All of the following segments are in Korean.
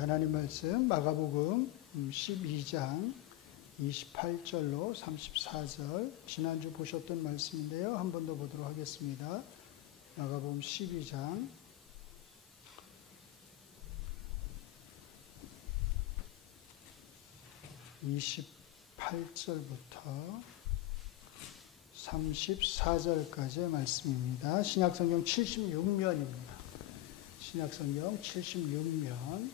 하나님 말씀 마가복음 12장 28절로 34절 지난주 보셨던 말씀인데요. 한 번 더 보도록 하겠습니다. 마가복음 12장 28절부터 34절까지의 말씀입니다. 신약성경 76면입니다. 신약성경 76면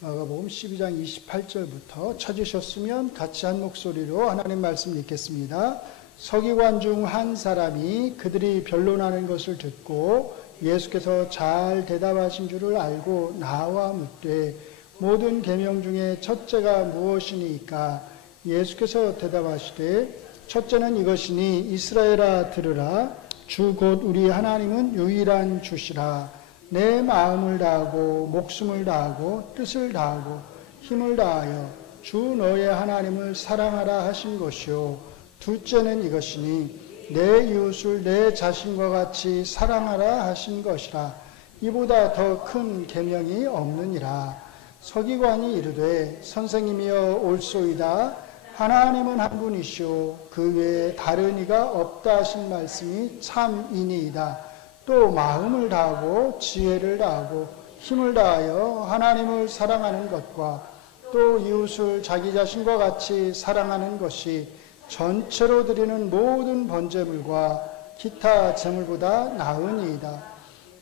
마가복음 12장 28절부터 찾으셨으면 같이 한 목소리로 하나님 말씀 읽겠습니다. 서기관 중 한 사람이 그들이 변론하는 것을 듣고 예수께서 잘 대답하신 줄을 알고 나와 묻되 모든 계명 중에 첫째가 무엇이니까? 예수께서 대답하시되 첫째는 이것이니 이스라엘아 들으라. 주 곧 우리 하나님은 유일한 주시라. 내 마음을 다하고 목숨을 다하고 뜻을 다하고 힘을 다하여 주 너의 하나님을 사랑하라 하신 것이요. 둘째는 이것이니 내 이웃을 내 자신과 같이 사랑하라 하신 것이라. 이보다 더 큰 계명이 없느니라. 서기관이 이르되 선생님이여 옳소이다. 하나님은 한 분이시오. 그 외에 다른 이가 없다 하신 말씀이 참이니이다. 또 마음을 다하고 지혜를 다하고 힘을 다하여 하나님을 사랑하는 것과 또 이웃을 자기 자신과 같이 사랑하는 것이 전체로 드리는 모든 번제물과 기타 제물보다 나으니이다.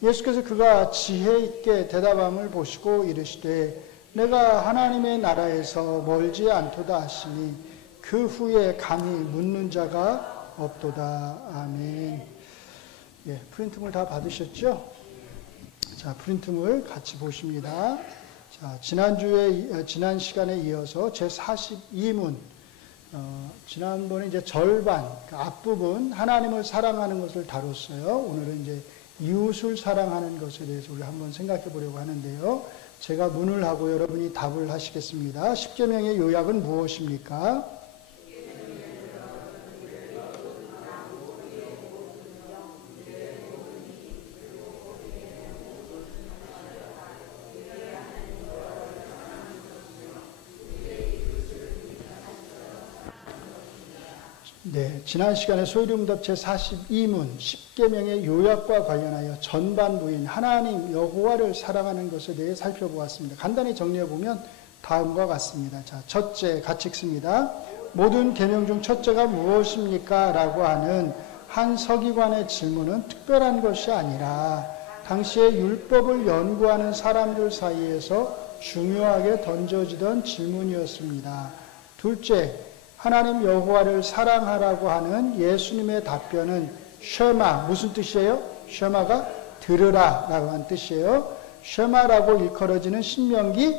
예수께서 그가 지혜 있게 대답함을 보시고 이르시되 내가 하나님의 나라에서 멀지 않도다 하시니 그 후에 감히 묻는 자가 없도다. 아멘. 예, 프린트물 다 받으셨죠? 자, 프린트물 같이 보십니다. 자, 지난 시간에 이어서 제 42문, 지난번에 이제 절반, 그 앞부분 하나님을 사랑하는 것을 다뤘어요. 오늘은 이제 이웃을 사랑하는 것에 대해서 우리 한번 생각해 보려고 하는데요. 제가 문을 하고 여러분이 답을 하시겠습니다. 십계명의 요약은 무엇입니까? 네, 지난 시간에 소위름답 제42문 십계명의 요약과 관련하여 전반부인 하나님 여호와를 사랑하는 것에 대해 살펴보았습니다. 간단히 정리해보면 다음과 같습니다. 자, 첫째 같이 읽습니다. 모든 계명 중 첫째가 무엇입니까? 라고 하는 한 서기관의 질문은 특별한 것이 아니라 당시에 율법을 연구하는 사람들 사이에서 중요하게 던져지던 질문이었습니다. 둘째, 하나님 여호와를 사랑하라고 하는 예수님의 답변은 쉐마, 무슨 뜻이에요? 쉐마가 들으라 라고 하는 뜻이에요. 쉐마라고 일컬어지는 신명기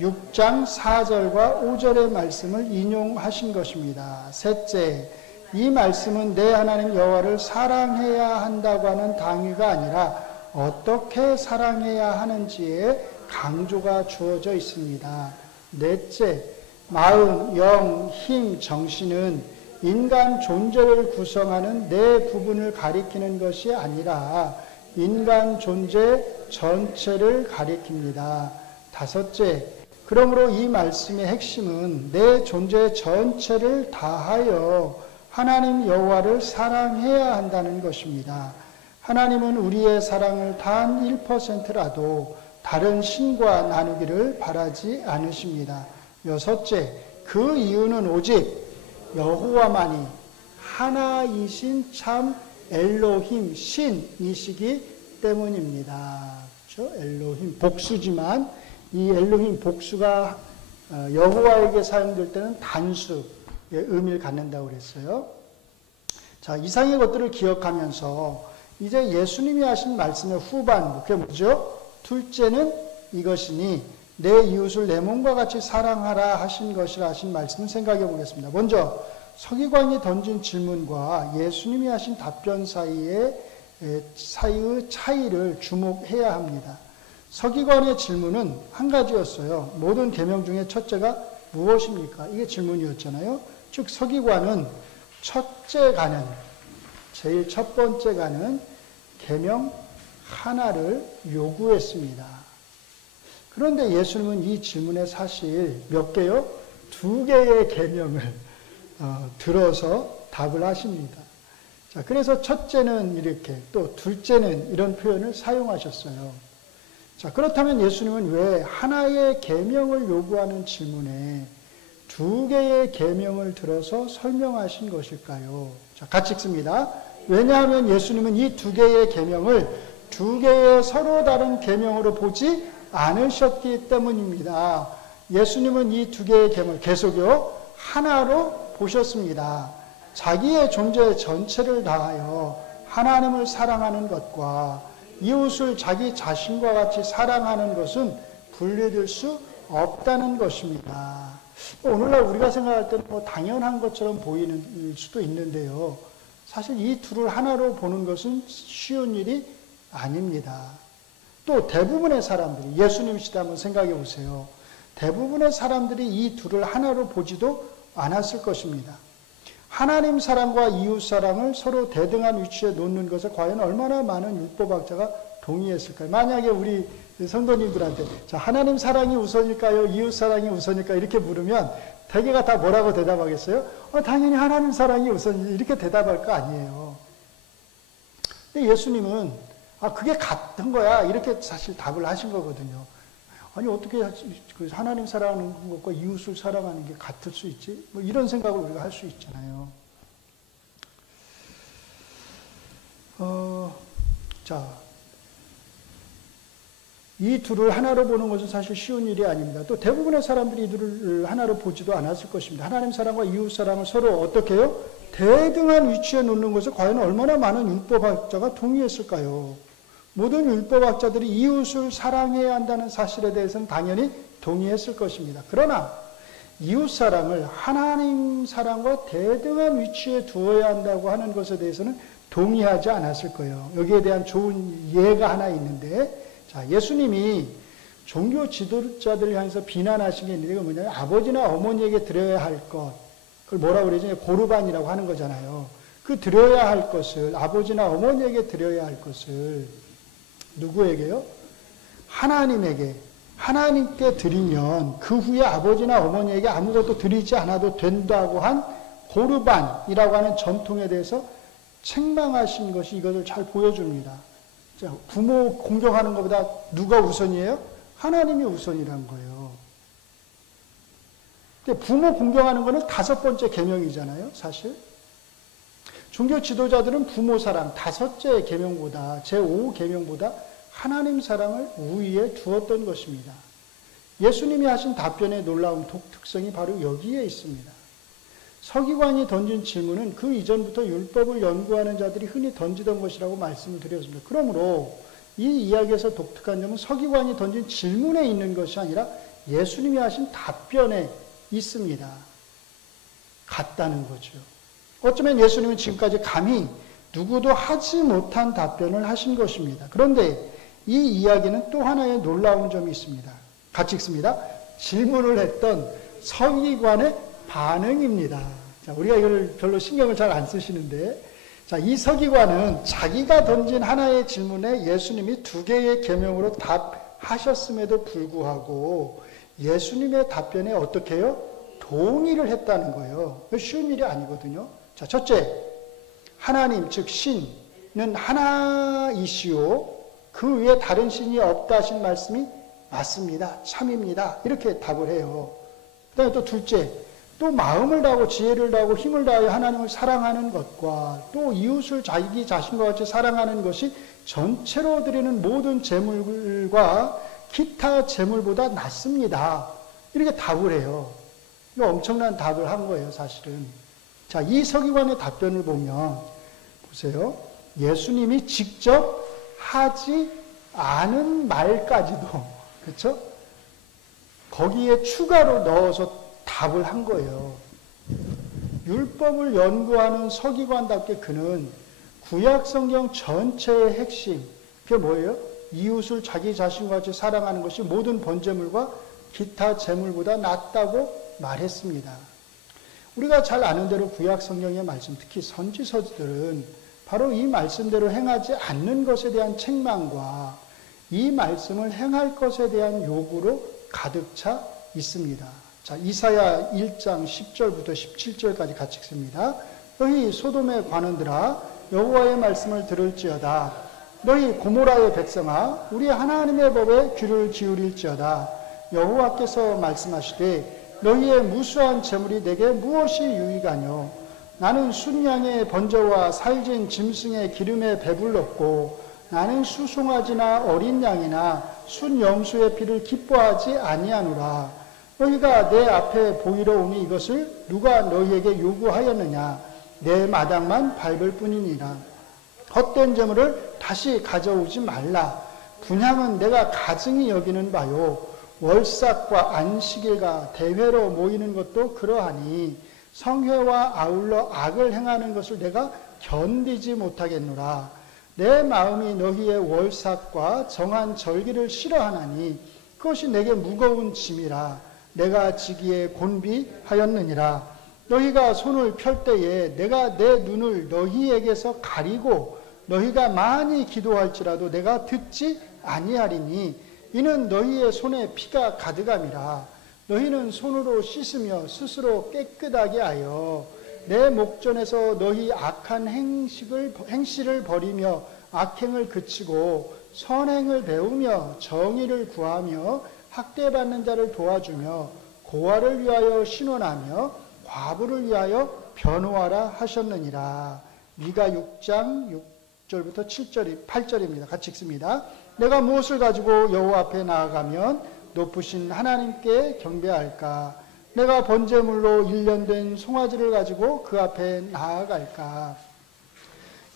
6장 4절과 5절의 말씀을 인용하신 것입니다. 셋째, 이 말씀은 내 하나님 여호와를 사랑해야 한다고 하는 당위가 아니라 어떻게 사랑해야 하는지에 강조가 주어져 있습니다. 넷째, 마음, 영, 힘, 정신은 인간 존재를 구성하는 네 부분을 가리키는 것이 아니라 인간 존재 전체를 가리킵니다. 다섯째, 그러므로 이 말씀의 핵심은 내 존재 전체를 다하여 하나님 여호와를 사랑해야 한다는 것입니다. 하나님은 우리의 사랑을 단 1%라도 다른 신과 나누기를 바라지 않으십니다. 여섯째, 그 이유는 오직 여호와만이 하나이신 참 엘로힘 신이시기 때문입니다. 그렇죠? 엘로힘 복수지만 이 엘로힘 복수가 여호와에게 사용될 때는 단수의 의미를 갖는다고 그랬어요. 자, 이상의 것들을 기억하면서 이제 예수님이 하신 말씀의 후반부, 그게 뭐죠? 둘째는 이것이니 내 이웃을 내 몸과 같이 사랑하라 하신 것이라 하신 말씀을 생각해 보겠습니다. 먼저 서기관이 던진 질문과 예수님이 하신 답변 사이의 차이를 주목해야 합니다. 서기관의 질문은 한 가지였어요. 모든 계명 중에 첫째가 무엇입니까? 이게 질문이었잖아요. 즉 서기관은 제일 첫 번째 가는 계명 하나를 요구했습니다. 그런데 예수님은 이 질문에 사실 몇 개요? 2개의 계명을 들어서 답을 하십니다. 자, 그래서 첫째는 이렇게, 또 둘째는 이런 표현을 사용하셨어요. 자, 그렇다면 예수님은 왜 하나의 계명을 요구하는 질문에 2개의 계명을 들어서 설명하신 것일까요? 자, 같이 읽습니다. 왜냐하면 예수님은 이 2개의 계명을 2개의 서로 다른 계명으로 보지 않으셨기 때문입니다. 예수님은 이 2개의 계명을 계속요 하나로 보셨습니다. 자기의 존재 전체를 다하여 하나님을 사랑하는 것과 이웃을 자기 자신과 같이 사랑하는 것은 분리될 수 없다는 것입니다. 오늘날 우리가 생각할 때는 당연한 것처럼 보이는 수도 있는데요. 사실 이 둘을 하나로 보는 것은 쉬운 일이 아닙니다. 또 대부분의 사람들이, 예수님시다 한번 생각해 보세요. 대부분의 사람들이 이 둘을 하나로 보지도 않았을 것입니다. 하나님 사랑과 이웃 사랑을 서로 대등한 위치에 놓는 것에 과연 얼마나 많은 율법학자가 동의했을까요? 만약에 우리 성도님들한테 자, 하나님 사랑이 우선일까요? 이웃 사랑이 우선일까요? 이렇게 물으면 대개가 다 뭐라고 대답하겠어요? 당연히 하나님 사랑이 우선이지 이렇게 대답할 거 아니에요. 근데 예수님은 그게 같은 거야 이렇게 사실 답을 하신 거거든요. 아니 어떻게 하나님 사랑하는 것과 이웃을 사랑하는 게 같을 수 있지? 뭐 이런 생각을 우리가 할 수 있잖아요. 자, 이 둘을 하나로 보는 것은 사실 쉬운 일이 아닙니다. 또 대부분의 사람들이 이 둘을 하나로 보지도 않았을 것입니다. 하나님 사랑과 이웃 사랑을 서로 어떻게 해요? 대등한 위치에 놓는 것에 과연 얼마나 많은 율법학자가 동의했을까요? 모든 율법학자들이 이웃을 사랑해야 한다는 사실에 대해서는 당연히 동의했을 것입니다. 그러나 이웃 사랑을 하나님 사랑과 대등한 위치에 두어야 한다고 하는 것에 대해서는 동의하지 않았을 거예요. 여기에 대한 좋은 예가 하나 있는데, 자, 예수님이 종교 지도자들을 향해서 비난하신 게 있는데, 이거 뭐냐면 아버지나 어머니에게 드려야 할 것, 그걸 뭐라고 그러죠? 고르반이라고 하는 거잖아요. 그 드려야 할 것을, 아버지나 어머니에게 드려야 할 것을 누구에게요? 하나님에게, 하나님께 드리면 그 후에 아버지나 어머니에게 아무것도 드리지 않아도 된다고 한 고르반이라고 하는 전통에 대해서 책망하신 것이 이것을 잘 보여줍니다. 자, 부모 공경하는 것보다 누가 우선이에요? 하나님이 우선이란 거예요. 근데 부모 공경하는 것은 5번째 계명이잖아요, 사실. 종교 지도자들은 부모 사랑 5째 계명보다, 제5계명보다 하나님 사랑을 우위에 두었던 것입니다. 예수님이 하신 답변의 놀라운 독특성이 바로 여기에 있습니다. 서기관이 던진 질문은 그 이전부터 율법을 연구하는 자들이 흔히 던지던 것이라고 말씀을 드렸습니다. 그러므로 이 이야기에서 독특한 점은 서기관이 던진 질문에 있는 것이 아니라 예수님이 하신 답변에 있습니다. 같다는 거죠. 어쩌면 예수님은 지금까지 감히 누구도 하지 못한 답변을 하신 것입니다. 그런데 이 이야기는 또 하나의 놀라운 점이 있습니다. 같이 읽습니다. 질문을 했던 서기관의 반응입니다. 자, 우리가 이걸 별로 신경을 잘 안 쓰시는데, 자, 이 서기관은 자기가 던진 하나의 질문에 예수님이 2개의 계명으로 답하셨음에도 불구하고 예수님의 답변에 어떻게 해요? 동의를 했다는 거예요. 쉬운 일이 아니거든요. 자, 첫째, 하나님, 즉 신은 하나이시오. 그 위에 다른 신이 없다 하신 말씀이 맞습니다. 참입니다. 이렇게 답을 해요. 그 다음에 또 둘째, 또 마음을 다하고 지혜를 다하고 힘을 다하여 하나님을 사랑하는 것과 또 이웃을 자기 자신과 같이 사랑하는 것이 전체로 드리는 모든 제물과 기타 제물보다 낫습니다. 이렇게 답을 해요. 이거 엄청난 답을 한 거예요, 사실은. 자, 이 서기관의 답변을 보면 보세요. 예수님이 직접 하지 않은 말까지도, 그렇죠? 거기에 추가로 넣어서 답을 한 거예요. 율법을 연구하는 서기관답게 그는 구약 성경 전체의 핵심, 그게 뭐예요? 이웃을 자기 자신과 같이 사랑하는 것이 모든 번제물과 기타 제물보다 낫다고 말했습니다. 우리가 잘 아는 대로 구약 성경의 말씀, 특히 선지서들은 바로 이 말씀대로 행하지 않는 것에 대한 책망과 이 말씀을 행할 것에 대한 요구로 가득 차 있습니다. 자, 이사야 1장 10절부터 17절까지 같이 읽습니다. 너희 소돔의 관원들아 여호와의 말씀을 들을지어다. 너희 고모라의 백성아 우리 하나님의 법에 귀를 기울일지어다. 여호와께서 말씀하시되 너희의 무수한 재물이 내게 무엇이 유익하뇨. 나는 순양의 번제와 살진 짐승의 기름에 배불렀고 나는 수송아지나 어린 양이나 순염소의 피를 기뻐하지 아니하노라. 너희가 내 앞에 보이러 오니 이것을 누가 너희에게 요구하였느냐. 내 마당만 밟을 뿐이니라. 헛된 재물을 다시 가져오지 말라. 분향은 내가 가증히 여기는 바요. 월삭과 안식일과 대회로 모이는 것도 그러하니 성회와 아울러 악을 행하는 것을 내가 견디지 못하겠노라. 내 마음이 너희의 월삭과 정한 절기를 싫어하나니 그것이 내게 무거운 짐이라. 내가 지기에 곤비하였느니라. 너희가 손을 펼 때에 내가 내 눈을 너희에게서 가리고 너희가 많이 기도할지라도 내가 듣지 아니하리니 이는 너희의 손에 피가 가득함이라. 너희는 손으로 씻으며 스스로 깨끗하게 하여 내 목전에서 너희 악한 행실을 버리며 악행을 그치고 선행을 배우며 정의를 구하며 학대받는 자를 도와주며 고아를 위하여 신원하며 과부를 위하여 변호하라 하셨느니라. 미가 6장 6절부터 8절입니다. 같이 읽습니다. 내가 무엇을 가지고 여호와 앞에 나아가면 높으신 하나님께 경배할까? 내가 번제물로 일련된 송아지를 가지고 그 앞에 나아갈까?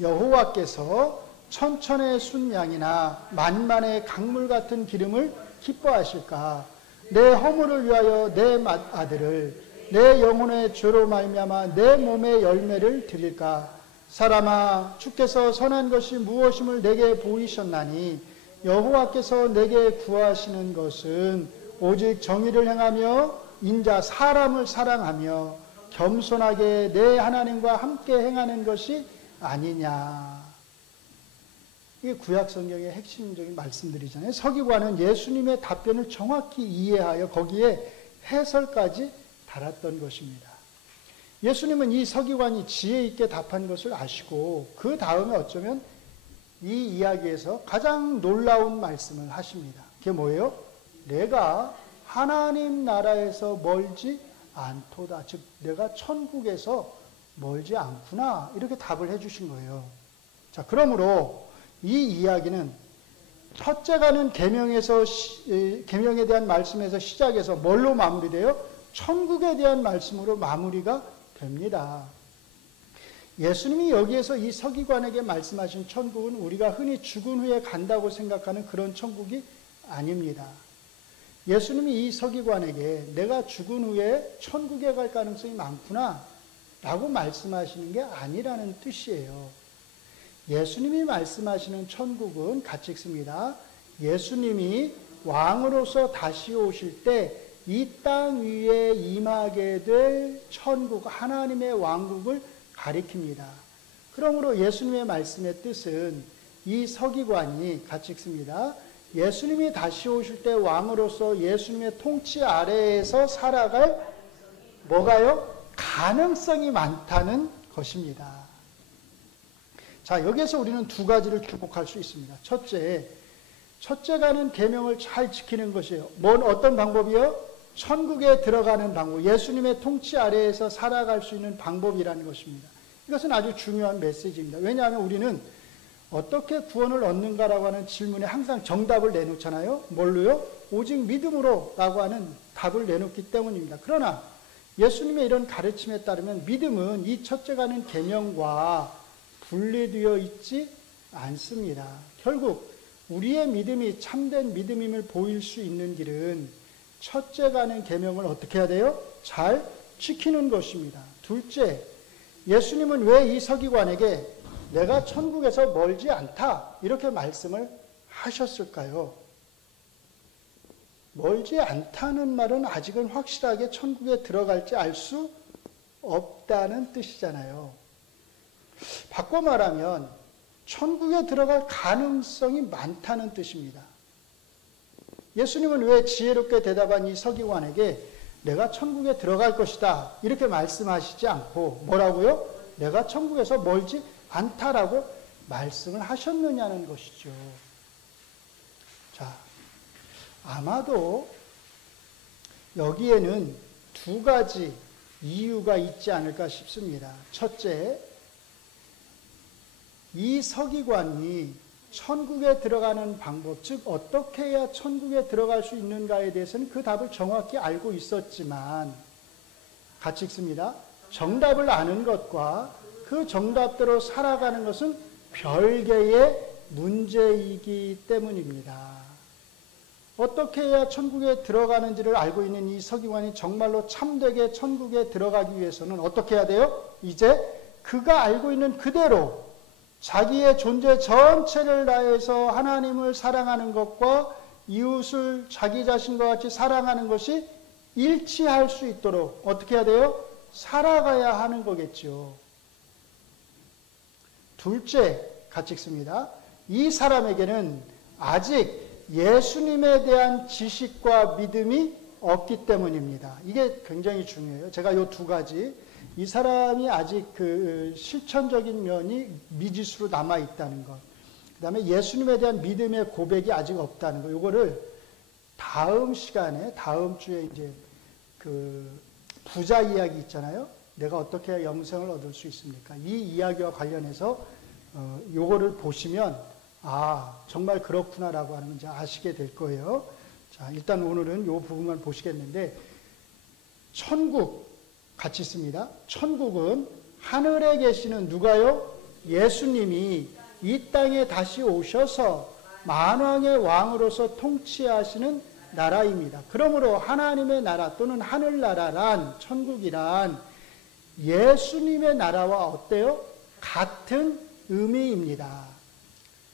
여호와께서 천천의 순양이나 만만의 강물 같은 기름을 기뻐하실까? 내 허물을 위하여 내 맏아들을 내 영혼의 죄로 말미암아 내 몸의 열매를 드릴까? 사람아 주께서 선한 것이 무엇임을 내게 보이셨나니 여호와께서 내게 구하시는 것은 오직 정의를 행하며 인자 사람을 사랑하며 겸손하게 내 하나님과 함께 행하는 것이 아니냐. 이게 구약 성경의 핵심적인 말씀들이잖아요. 서기관은 예수님의 답변을 정확히 이해하여 거기에 해설까지 달았던 것입니다. 예수님은 이 서기관이 지혜 있게 답한 것을 아시고 그 다음에 어쩌면 이 이야기에서 가장 놀라운 말씀을 하십니다. 그게 뭐예요? 내가 하나님 나라에서 멀지 않도다. 즉 내가 천국에서 멀지 않구나. 이렇게 답을 해주신 거예요. 자, 그러므로 이 이야기는 첫째가는 계명에 대한 말씀에서 시작해서 뭘로 마무리돼요? 천국에 대한 말씀으로 마무리가 됩니다. 예수님이 여기에서 이 서기관에게 말씀하신 천국은 우리가 흔히 죽은 후에 간다고 생각하는 그런 천국이 아닙니다. 예수님이 이 서기관에게 내가 죽은 후에 천국에 갈 가능성이 많구나 라고 말씀하시는 게 아니라는 뜻이에요. 예수님이 말씀하시는 천국은 같이 읽습니다. 예수님이 왕으로서 다시 오실 때 이 땅 위에 임하게 될 천국, 하나님의 왕국을 가리킵니다. 그러므로 예수님의 말씀의 뜻은 이 서기관이 같이 읽습니다. 예수님이 다시 오실 때 왕으로서 예수님의 통치 아래에서 살아갈 뭐가요? 가능성이 많다는 것입니다. 자, 여기에서 우리는 두 가지를 주목할 수 있습니다. 첫째가는 계명을 잘 지키는 것이에요. 어떤 방법이요? 천국에 들어가는 방법, 예수님의 통치 아래에서 살아갈 수 있는 방법이라는 것입니다. 이것은 아주 중요한 메시지입니다. 왜냐하면 우리는 어떻게 구원을 얻는가라고 하는 질문에 항상 정답을 내놓잖아요. 뭘로요? 오직 믿음으로 라고 하는 답을 내놓기 때문입니다. 그러나 예수님의 이런 가르침에 따르면 믿음은 이 첫째가는 계명과 분리되어 있지 않습니다. 결국 우리의 믿음이 참된 믿음임을 보일 수 있는 길은 첫째가는 계명을 어떻게 해야 돼요? 잘 지키는 것입니다. 둘째, 예수님은 왜 이 서기관에게 내가 천국에서 멀지 않다 이렇게 말씀을 하셨을까요? 멀지 않다는 말은 아직은 확실하게 천국에 들어갈지 알 수 없다는 뜻이잖아요. 바꿔 말하면 천국에 들어갈 가능성이 많다는 뜻입니다. 예수님은 왜 지혜롭게 대답한 이 서기관에게 내가 천국에 들어갈 것이다 이렇게 말씀하시지 않고 뭐라고요? 내가 천국에서 멀지 않다라고 말씀을 하셨느냐는 것이죠. 자, 아마도 여기에는 두 가지 이유가 있지 않을까 싶습니다. 첫째, 이 서기관이 천국에 들어가는 방법, 즉 어떻게 해야 천국에 들어갈 수 있는가에 대해서는 그 답을 정확히 알고 있었지만 같이 읽습니다. 정답을 아는 것과 그 정답대로 살아가는 것은 별개의 문제이기 때문입니다. 어떻게 해야 천국에 들어가는지를 알고 있는 이 서기관이 정말로 참되게 천국에 들어가기 위해서는 어떻게 해야 돼요? 이제 그가 알고 있는 그대로 자기의 존재 전체를 다해서 하나님을 사랑하는 것과 이웃을 자기 자신과 같이 사랑하는 것이 일치할 수 있도록 어떻게 해야 돼요? 살아가야 하는 거겠죠. 둘째, 같이 읽습니다. 이 사람에게는 아직 예수님에 대한 지식과 믿음이 없기 때문입니다. 이게 굉장히 중요해요. 제가 이 두 가지, 이 사람이 아직 그 실천적인 면이 미지수로 남아있다는 것, 그 다음에 예수님에 대한 믿음의 고백이 아직 없다는 것, 요거를 다음 시간에, 다음 주에 이제 그 부자 이야기 있잖아요. 내가 어떻게 해야 영생을 얻을 수 있습니까? 이 이야기와 관련해서 요거를 보시면 정말 그렇구나라고 하는 걸 이제 아시게 될 거예요. 자, 일단 오늘은 요 부분만 보시겠는데, 천국 같이 있습니다. 천국은 하늘에 계시는 누가요? 예수님이 이 땅에 다시 오셔서 만왕의 왕으로서 통치하시는 나라입니다. 그러므로 하나님의 나라 또는 하늘나라란, 천국이란 예수님의 나라와 어때요? 같은 의미입니다.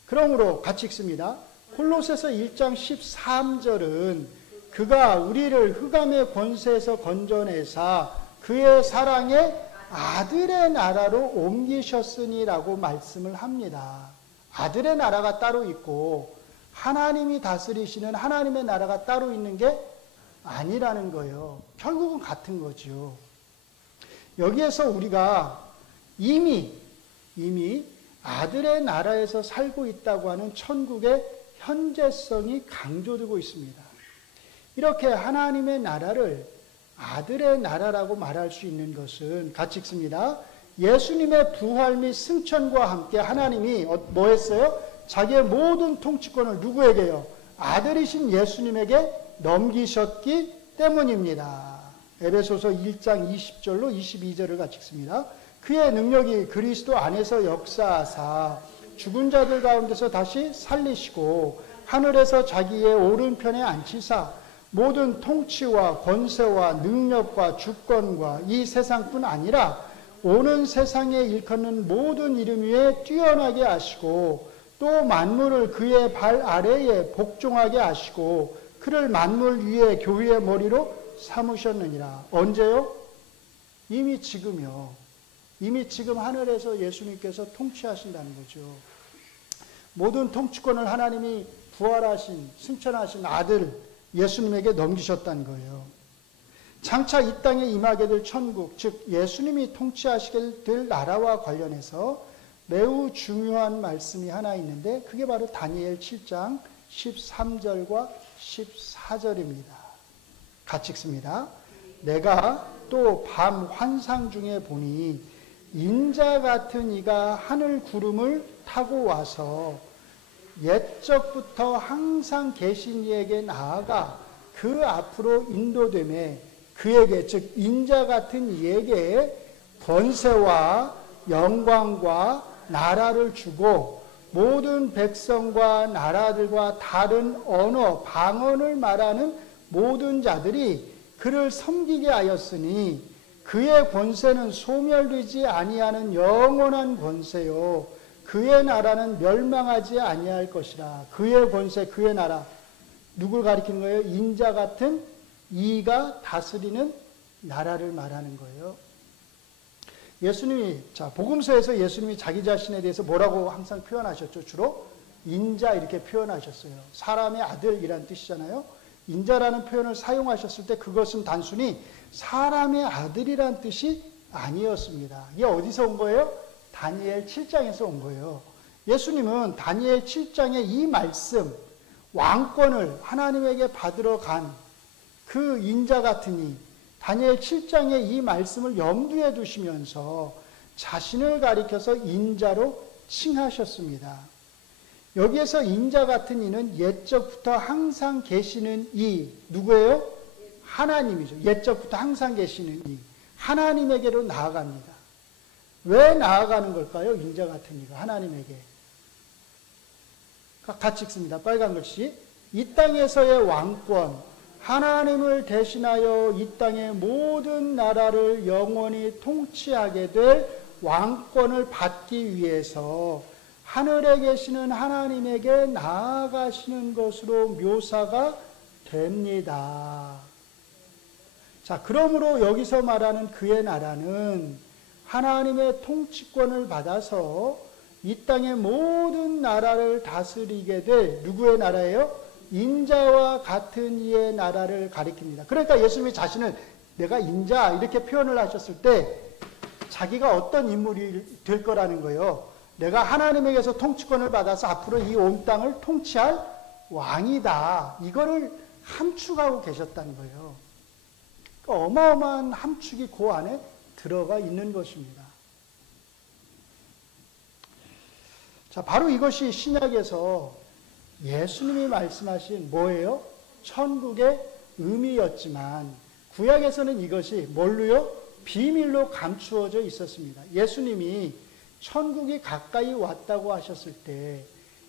그러므로 같이 읽습니다. 콜로새서 1장 13절은 그가 우리를 흑암의 권세에서 건져내사 그의 사랑의 아들의 나라로 옮기셨으니라고 말씀을 합니다. 아들의 나라가 따로 있고 하나님이 다스리시는 하나님의 나라가 따로 있는 게 아니라는 거예요. 결국은 같은 거죠. 여기에서 우리가 이미 아들의 나라에서 살고 있다고 하는 천국의 현재성이 강조되고 있습니다. 이렇게 하나님의 나라를 아들의 나라라고 말할 수 있는 것은 같이 읽습니다. 예수님의 부활 및 승천과 함께 하나님이 뭐 했어요? 자기의 모든 통치권을 누구에게요? 아들이신 예수님에게 넘기셨기 때문입니다. 에베소서 1장 20절로 22절을 같이 읽습니다. 그의 능력이 그리스도 안에서 역사하사 죽은 자들 가운데서 다시 살리시고 하늘에서 자기의 오른편에 앉히사 모든 통치와 권세와 능력과 주권과 이 세상뿐 아니라 오는 세상에 일컫는 모든 이름 위에 뛰어나게 하시고 또 만물을 그의 발 아래에 복종하게 하시고 그를 만물 위에 교회의 머리로 삼으셨느니라. 언제요? 이미 지금요. 이미 지금 하늘에서 예수님께서 통치하신다는 거죠. 모든 통치권을 하나님이 부활하신, 승천하신 아들 예수님에게 넘기셨다는 거예요. 장차 이 땅에 임하게 될 천국, 즉 예수님이 통치하시게 될 나라와 관련해서 매우 중요한 말씀이 하나 있는데 그게 바로 다니엘 7장 13절과 14절입니다. 같이 읽습니다. 내가 또 밤 환상 중에 보니 인자 같은 이가 하늘 구름을 타고 와서 옛적부터 항상 계신 이에게 나아가 그 앞으로 인도되매 그에게 즉 인자 같은 이에게 권세와 영광과 나라를 주고 모든 백성과 나라들과 다른 언어 방언을 말하는 모든 자들이 그를 섬기게 하였으니 그의 권세는 소멸되지 아니하는 영원한 권세요 그의 나라는 멸망하지 아니할 것이라. 그의 권세, 그의 나라. 누굴 가리키는 거예요? 인자 같은 이가 다스리는 나라를 말하는 거예요. 예수님이, 복음서에서 예수님이 자기 자신에 대해서 뭐라고 항상 표현하셨죠? 주로 인자 이렇게 표현하셨어요. 사람의 아들이란 뜻이잖아요. 인자라는 표현을 사용하셨을 때 그것은 단순히 사람의 아들이란 뜻이 아니었습니다. 이게 어디서 온 거예요? 다니엘 7장에서 온 거예요. 예수님은 다니엘 7장의 이 말씀, 왕권을 하나님에게 받으러 간 그 인자 같은 이, 다니엘 7장의 이 말씀을 염두에 두시면서 자신을 가리켜서 인자로 칭하셨습니다. 여기에서 인자 같은 이는 옛적부터 항상 계시는 이, 누구예요? 하나님이죠. 옛적부터 항상 계시는 이, 하나님에게로 나아갑니다. 왜 나아가는 걸까요? 인자 같은 이가 하나님에게. 같이 읽습니다. 빨간 글씨. 이 땅에서의 왕권, 하나님을 대신하여 이 땅의 모든 나라를 영원히 통치하게 될 왕권을 받기 위해서 하늘에 계시는 하나님에게 나아가시는 것으로 묘사가 됩니다. 자, 그러므로 여기서 말하는 그의 나라는 하나님의 통치권을 받아서 이 땅의 모든 나라를 다스리게 될 누구의 나라예요? 인자와 같은 이의 나라를 가리킵니다. 그러니까 예수님이 자신을 내가 인자 이렇게 표현을 하셨을 때 자기가 어떤 인물이 될 거라는 거예요. 내가 하나님에게서 통치권을 받아서 앞으로 이 온 땅을 통치할 왕이다. 이거를 함축하고 계셨다는 거예요. 그러니까 어마어마한 함축이 그 안에 들어가 있는 것입니다. 자, 바로 이것이 신약에서 예수님이 말씀하신 뭐예요? 천국의 의미였지만 구약에서는 이것이 뭘로요? 비밀로 감추어져 있었습니다. 예수님이 천국이 가까이 왔다고 하셨을 때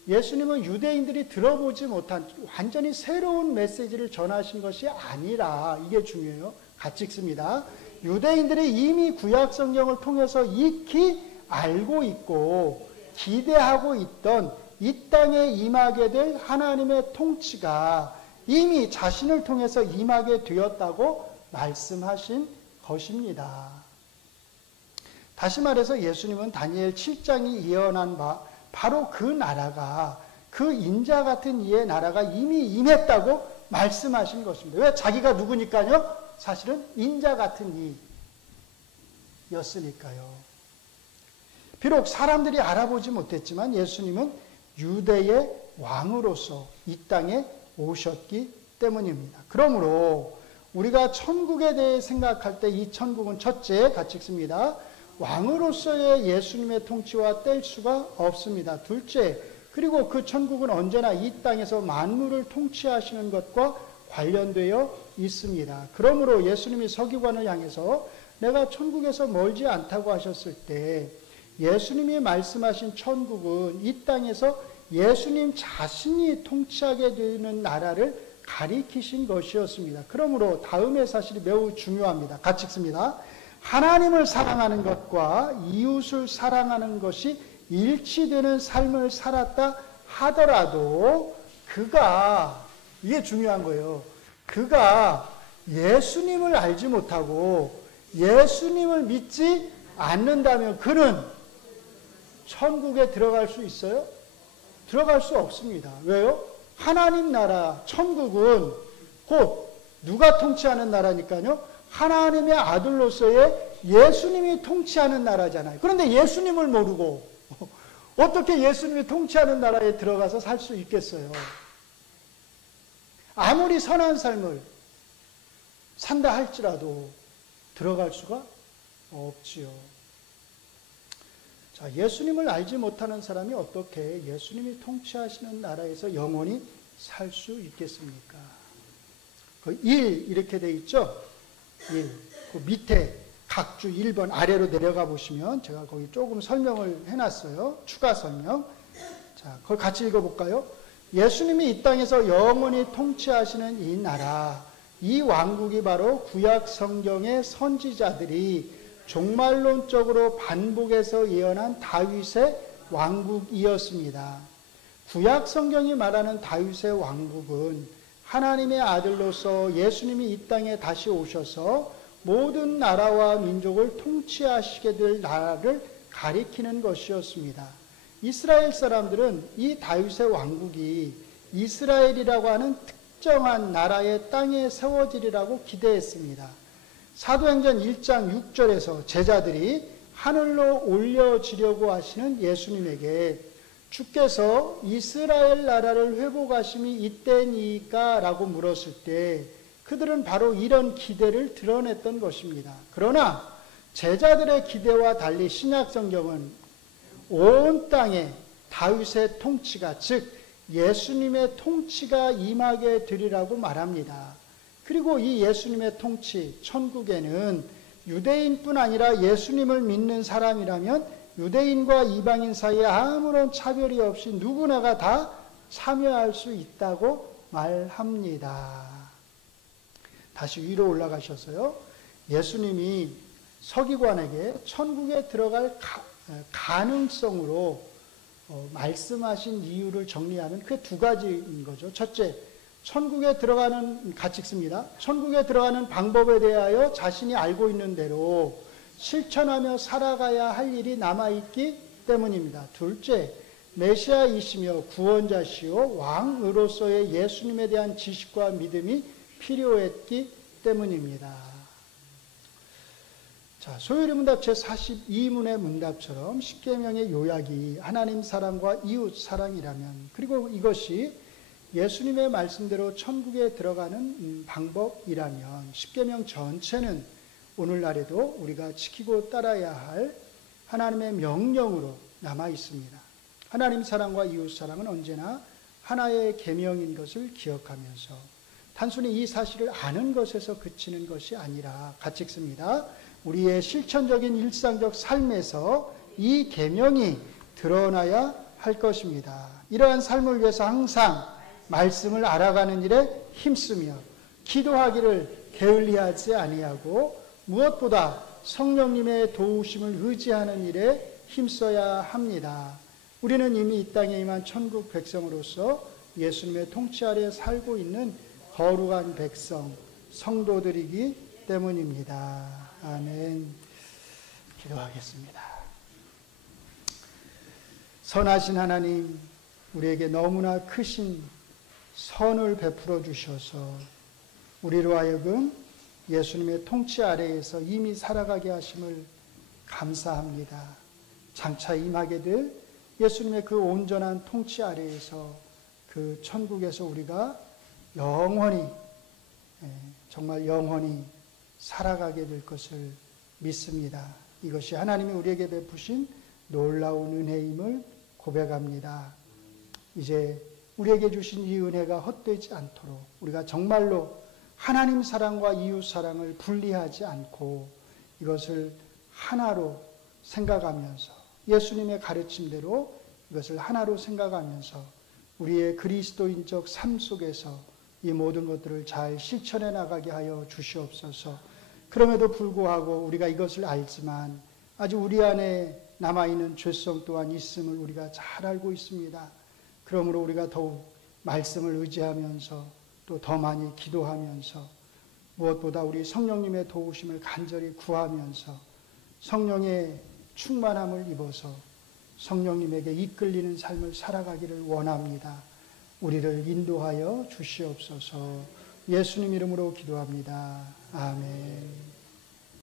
예수님은 유대인들이 들어보지 못한 완전히 새로운 메시지를 전하신 것이 아니라, 이게 중요해요. 같이 읽습니다. 유대인들이 이미 구약 성경을 통해서 익히 알고 있고 기대하고 있던 이 땅에 임하게 될 하나님의 통치가 이미 자신을 통해서 임하게 되었다고 말씀하신 것입니다. 다시 말해서 예수님은 다니엘 7장이 예언한 바 바로 그 나라가, 그 인자 같은 이의 나라가 이미 임했다고 말씀하신 것입니다. 왜? 자기가 누구니까요? 사실은 인자 같은 이였으니까요. 비록 사람들이 알아보지 못했지만 예수님은 유대의 왕으로서 이 땅에 오셨기 때문입니다. 그러므로 우리가 천국에 대해 생각할 때 이 천국은 첫째, 같이 읽습니다. 왕으로서의 예수님의 통치와 뗄 수가 없습니다. 둘째, 그리고 그 천국은 언제나 이 땅에서 만물을 통치하시는 것과 관련되어 있습니다. 그러므로 예수님이 서기관을 향해서 내가 천국에서 멀지 않다고 하셨을 때 예수님이 말씀하신 천국은 이 땅에서 예수님 자신이 통치하게 되는 나라를 가리키신 것이었습니다. 그러므로 다음의 사실이 매우 중요합니다. 같이 읽습니다. 하나님을 사랑하는 것과 이웃을 사랑하는 것이 일치되는 삶을 살았다 하더라도 그가, 이게 중요한 거예요. 그가 예수님을 알지 못하고 예수님을 믿지 않는다면 그는 천국에 들어갈 수 있어요? 들어갈 수 없습니다. 왜요? 하나님 나라, 천국은 곧 누가 통치하는 나라니까요? 하나님의 아들로서의 예수님이 통치하는 나라잖아요. 그런데 예수님을 모르고 어떻게 예수님이 통치하는 나라에 들어가서 살 수 있겠어요? 아무리 선한 삶을 산다 할지라도 들어갈 수가 없지요. 자, 예수님을 알지 못하는 사람이 어떻게 예수님이 통치하시는 나라에서 영원히 살 수 있겠습니까? 그 1 이렇게 돼 있죠? 1. 그 밑에 각주 1번 아래로 내려가 보시면 제가 거기 조금 설명을 해놨어요. 추가 설명. 자, 그걸 같이 읽어볼까요? 예수님이 이 땅에서 영원히 통치하시는 이 나라, 이 왕국이 바로 구약 성경의 선지자들이 종말론적으로 반복해서 예언한 다윗의 왕국이었습니다. 구약 성경이 말하는 다윗의 왕국은 하나님의 아들로서 예수님이 이 땅에 다시 오셔서 모든 나라와 민족을 통치하시게 될 나라를 가리키는 것이었습니다. 이스라엘 사람들은 이 다윗의 왕국이 이스라엘이라고 하는 특정한 나라의 땅에 세워지리라고 기대했습니다. 사도행전 1장 6절에서 제자들이 하늘로 올려지려고 하시는 예수님에게 주께서 이스라엘 나라를 회복하심이 이때니까 라고 물었을 때 그들은 바로 이런 기대를 드러냈던 것입니다. 그러나 제자들의 기대와 달리 신약성경은 온 땅에 다윗의 통치가, 즉 예수님의 통치가 임하게 되리라고 말합니다. 그리고 이 예수님의 통치, 천국에는 유대인뿐 아니라 예수님을 믿는 사람이라면 유대인과 이방인 사이에 아무런 차별이 없이 누구나가 다 참여할 수 있다고 말합니다. 다시 위로 올라가셔서요. 예수님이 서기관에게 천국에 들어갈 가능성으로 말씀하신 이유를 정리하면 그게 두 가지인 거죠. 첫째, 천국에 들어가는, 같이 읽습니다. 천국에 들어가는 방법에 대하여 자신이 알고 있는 대로 실천하며 살아가야 할 일이 남아있기 때문입니다. 둘째, 메시아이시며 구원자시요 왕으로서의 예수님에 대한 지식과 믿음이 필요했기 때문입니다. 자, 소요리 문답 제42문의 문답처럼 십계명의 요약이 하나님 사랑과 이웃 사랑이라면, 그리고 이것이 예수님의 말씀대로 천국에 들어가는 방법이라면 십계명 전체는 오늘날에도 우리가 지키고 따라야 할 하나님의 명령으로 남아 있습니다. 하나님 사랑과 이웃 사랑은 언제나 하나의 계명인 것을 기억하면서 단순히 이 사실을 아는 것에서 그치는 것이 아니라, 같이 읽습니다. 우리의 실천적인 일상적 삶에서 이 계명이 드러나야 할 것입니다. 이러한 삶을 위해서 항상 말씀을 알아가는 일에 힘쓰며 기도하기를 게을리하지 아니하고 무엇보다 성령님의 도우심을 의지하는 일에 힘써야 합니다. 우리는 이미 이 땅에 임한 천국 백성으로서 예수님의 통치 아래 살고 있는 거룩한 백성, 성도들이기 때문입니다. 아멘. 기도하겠습니다. 선하신 하나님, 우리에게 너무나 크신 선을 베풀어 주셔서 우리로 하여금 예수님의 통치 아래에서 이미 살아가게 하심을 감사합니다. 장차 임하게 될 예수님의 그 온전한 통치 아래에서 그 천국에서 우리가 영원히, 정말 영원히 살아가게 될 것을 믿습니다. 이것이 하나님이 우리에게 베푸신 놀라운 은혜임을 고백합니다. 이제 우리에게 주신 이 은혜가 헛되지 않도록 우리가 정말로 하나님 사랑과 이웃 사랑을 분리하지 않고 이것을 하나로 생각하면서 예수님의 가르침대로 이것을 하나로 생각하면서 우리의 그리스도인적 삶 속에서 이 모든 것들을 잘 실천해 나가게 하여 주시옵소서. 그럼에도 불구하고 우리가 이것을 알지만 아직 우리 안에 남아있는 죄성 또한 있음을 우리가 잘 알고 있습니다. 그러므로 우리가 더욱 말씀을 의지하면서 또 더 많이 기도하면서 무엇보다 우리 성령님의 도우심을 간절히 구하면서 성령의 충만함을 입어서 성령님에게 이끌리는 삶을 살아가기를 원합니다. 우리를 인도하여 주시옵소서. 예수님 이름으로 기도합니다. 아멘.